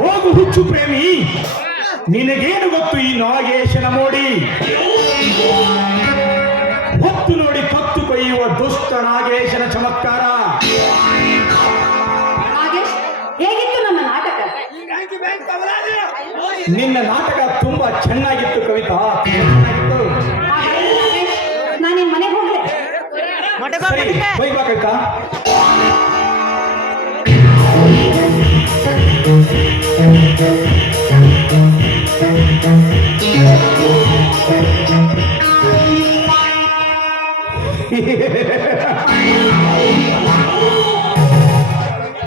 ಹೋಗು ಹುಚ್ಚು ಪ್ರೇಮಿ, ನಿನಗೇನು ಗೊತ್ತು ಈ ನಾಗೇಶನ ಮೋಡಿ? ಹೊತ್ತು ನೋಡಿ ಕತ್ತು ಕೊಯ್ಯುವ ದುಷ್ಟ ನಾಗೇಶನ ಚಮತ್ಕಾರ. ನಾಗೇಶ್, ಹೇಗಿತ್ತು ನನ್ನ ನಾಟಕ? ನಿನ್ನ ನಾಟಕ ತುಂಬಾ ಚೆನ್ನಾಗಿತ್ತು ಕವಿತಾ. ನಾನು ನಿಮ್ ಮನೆಗೆ ಹೋಗ್ಲೆ? ಹೋಗಿ ಬಾ ಕವಿತಾ.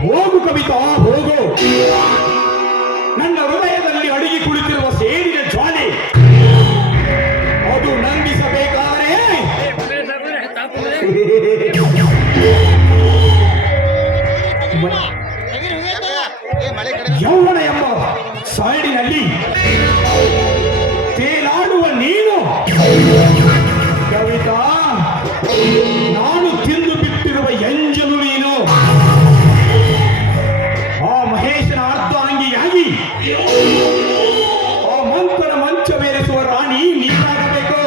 ಹೋಗು ಕವಿತಾ, ಹೋಗು. ನನ್ನ ಹೃದಯದಲ್ಲಿ ಅಡಗಿ ಕುಳಿತಿರುವ ಸೇರಿನ ಜ್ವಾಲೆ ಅದು ನಂದಿಸಬೇಕಾದರೆ ಯೌವನ ಎಂಬ ಸೈಡಿನಲ್ಲಿ ತೇಲಾಡುವ ನೀನು ಕವಿತಾ. ನಾನು ತಿಂದು ಬಿಟ್ಟಿರುವ ಎಂಜಲು ನೀನು. ಆ ಮಹೇಶನ ಅರ್ಧಾಂಗಿಯಾಗಿ ಆ ಮಂತ್ರನ ಮಂಚವೇರಿಸುವ ರಾಣಿ ನೀನಾಗಬೇಕು.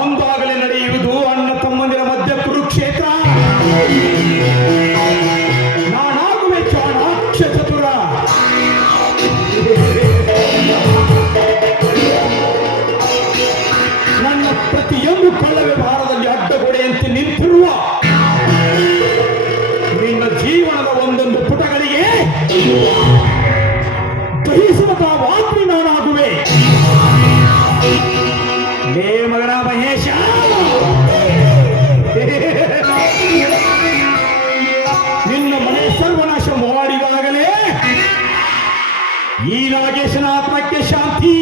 ಅಂದಾಗಲೇ ನಡೆಯುವುದು ಅಣ್ಣ ತಮ್ಮಂದಿರ ಮಧ್ಯ ಕುರುಕ್ಷೇತ್ರ. ನಾನಾಗುವೆ ಚಾಣಾಕ್ಷ ಚತುರ. ನನ್ನ ಪ್ರತಿಯೊಂದು ಕಳ್ಳ ವ್ಯವಹಾರದಲ್ಲಿ ಅಡ್ಡಗೋಡೆಯಂತೆ ನಿಂತಿರುವ ನಿನ್ನ ಜೀವನದ ಒಂದೊಂದು ಪುಟಗಳಿಗೆ ದಹಿಸುವ ವಾಗ್ಮಿ ನಾನಾಗುವೆ. ಲೇ ಮಗನ ಮಹೇಶ, ನಿನ್ನ ಮನೆ ಸರ್ವನಾಶ ಮಾಡಿದಾಗಲೇ ಈ ನಾಗೇಶನ ಆತ್ಮಕ್ಕೆ ಶಾಂತಿ.